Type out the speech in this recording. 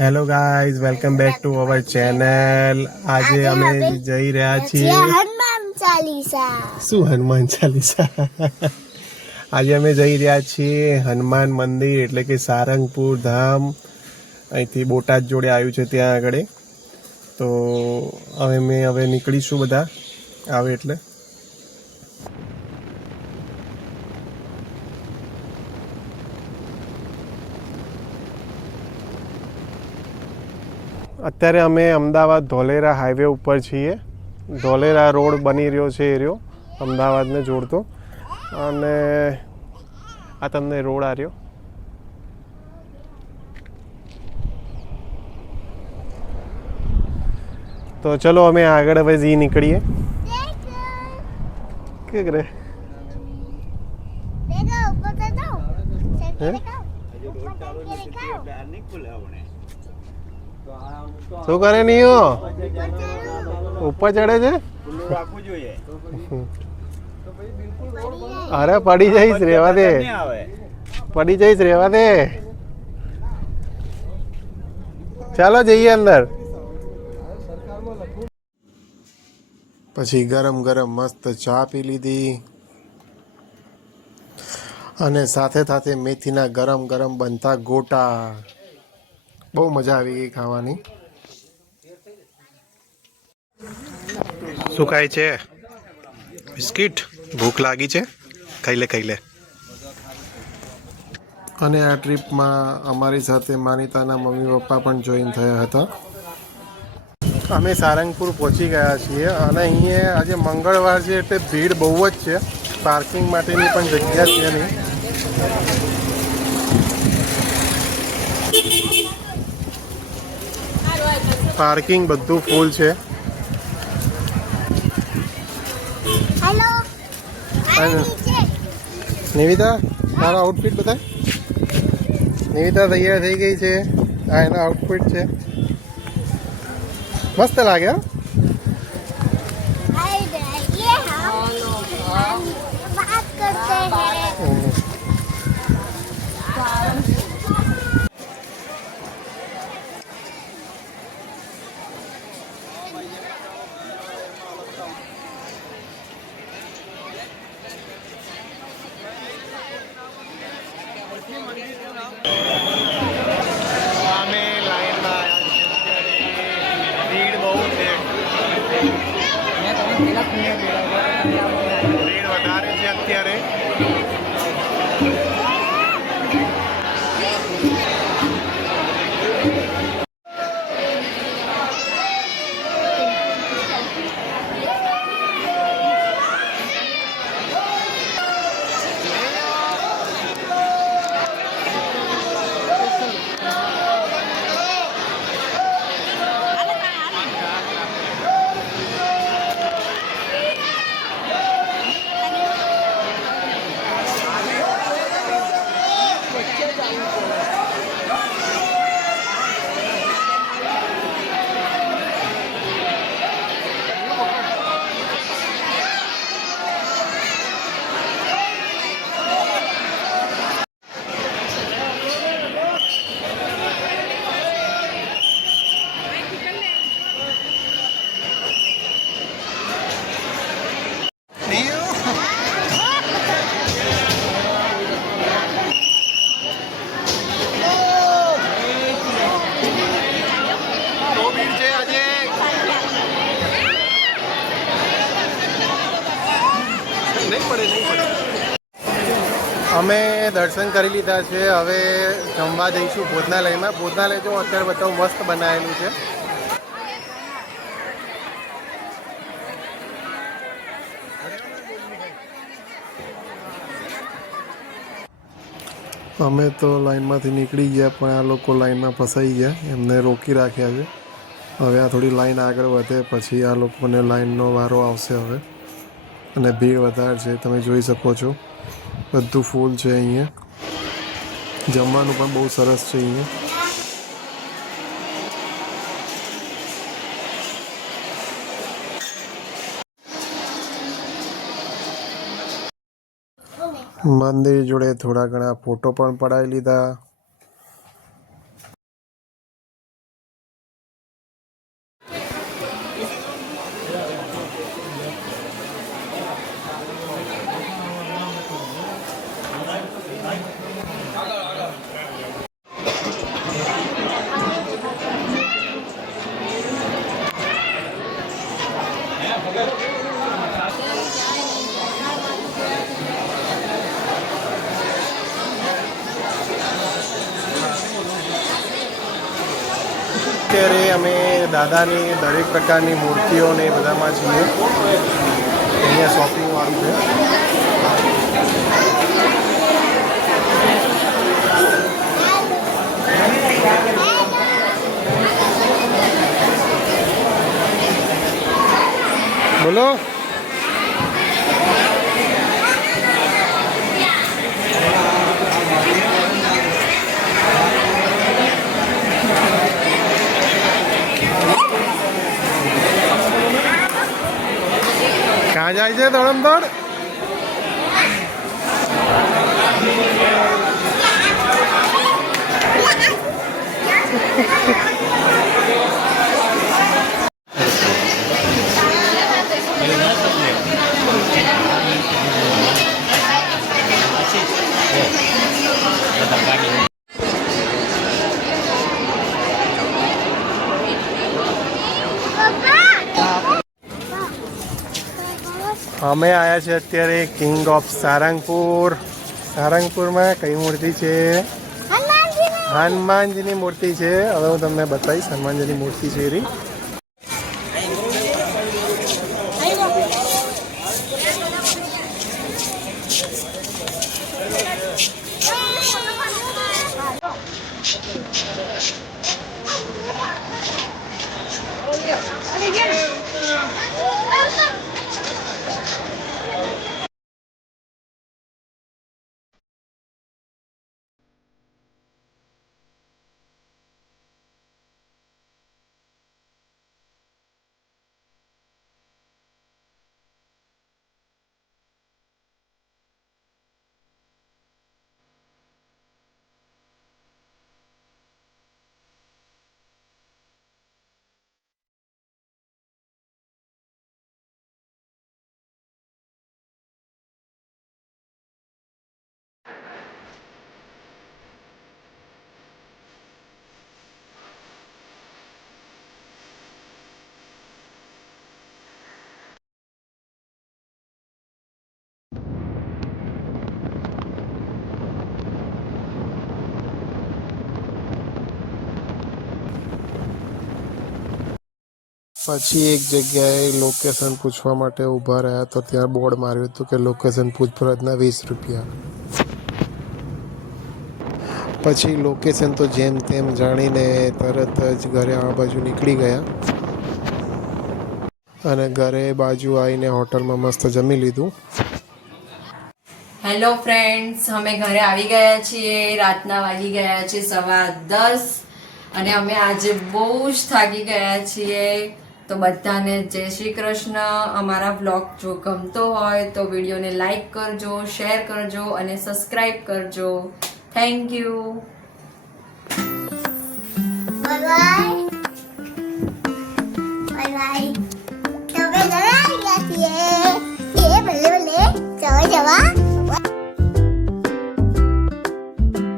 Hello guys, welcome back to our channel. આજે અમે જઈ રહ્યા છીએ હનુમાન ચાલીસા. શું હનુમાન ચાલીસા? આજે અમે જઈ રહ્યા છીએ હનુમાન મંદિર એટલે કે સારંગપુર ધામ. અહીંથી બોટાદ જોડે આવ્યું છે ત્યાં આગળ. તો હવે નીકળીશું બધા આવે એટલે. અત્યારે અમે અમદાવાદ ધોલેરા હાઈવે ઉપર છીએ. ધોલેરા રોડ બની રહ્યો છે એ રહ્યો અમદાવાદને જોડતો, અને આ તમને રોડ આ રહ્યો. તો ચલો અમે આગળ હવે નીકળીએ. કે કરે શું કરે નહીં ઉપર ચડે છે? અરે પડી જઈશ, રેવા દે. પડી જઈશ, રેવા દે. ચાલો જઈએ અંદર. પછી ગરમ ગરમ મસ્ત ચા પી લીધી, અને સાથે સાથે મેથીના ગરમ ગરમ બનતા ગોટા. બહુ મજા આવી ગઈ ખાવાની. શું ખાય છે? બિસ્કિટ. ભૂખ લાગી છે? ખાઈ લે ખાઈ લે. અને આ ટ્રીપમાં અમારી સાથે માનીતાના મમ્મી પપ્પા પણ જોઈન થયા હતા. અમે સારંગપુર પહોંચી ગયા છીએ, અને અહીંયા આજે મંગળવાર છે એટલે ભીડ બહુ જ છે. પાર્કિંગ માટેની પણ જગ્યા છે નહીં. પાર્કિંગ બધું ફૂલ છે. નિવિતા, તારો આઉટફિટ બતાય. નિવિતા તૈયાર થઈ ગઈ છે. આ એનો આઉટફિટ છે, મસ્ત લાગે. ભીડ વધારે છે અત્યારે. અમે દર્શન કરી લીધા છે. હવે જમવા જઈશું ભોજનાલયમાં. ભોજનાલય જો અત્યારે બધું મસ્ત બનાવેલું છે. અમે તો લાઈનમાંથી નીકળી ગયા, પણ આ લોકો લાઈનમાં ફસાઈ ગયા, એમને રોકી રાખ્યા છે. હવે આ થોડી લાઈન આગળ વધે પછી આ લોકોને લાઈનનો વારો આવશે હવે. અને ભીડ વધારે છે, તમે જોઈ શકો છો. બધું ફૂલ છે અહીંયા. જમવાનું પણ બહુ સરસ છે અહીંયા. મંદિર જોડે થોડા ઘણા ફોટો પણ પડાવી લીધા. અત્યારે અમે દાદાની દરેક પ્રકારની મૂર્તિઓ ને એ બધામાં છીએ. અહીંયા શોપિંગ વાળું છે. બોલો. ક્યાં જાય છે ધડમધડ? અમે આવ્યા છે અત્યારે કિંગ ઓફ સારંગપુર. સારંગપુરમાં કઈ મૂર્તિ છે? હનુમાનજીની મૂર્તિ છે. હવે હું તમને બતાવીશ હનુમાનજીની મૂર્તિ છે એરી. પછી એક જગ્યાએ લોકેશન પૂછવા માટે ઊભા રહ્યા તો ત્યાં બોર્ડ માર્યું હતું કે લોકેશન પૂછપરછના 20 રૂપિયા. પછી લોકેશન તો જેમ તેમ જાણીને તરત જ ઘરે આ બાજુ નીકળી ગયા અને ઘરે બાજુ આવીને હોટલમાં મસ્ત જમી લીધું. હેલો ફ્રેન્ડ્સ, અમે ઘરે આવી ગયા છીએ. રાતના વાગી ગયા છે 10:15 અને અમે આજે બહુ જ થાકી ગયા છીએ. તો બધાને જય શ્રી કૃષ્ણ. અમારા બ્લોગ જો ગમતો હોય તો વિડીયોને લાઈક કરજો, શેર કરજો અને સબસ્ક્રાઈબ કરજો. Thank you. Bye bye. Bye bye.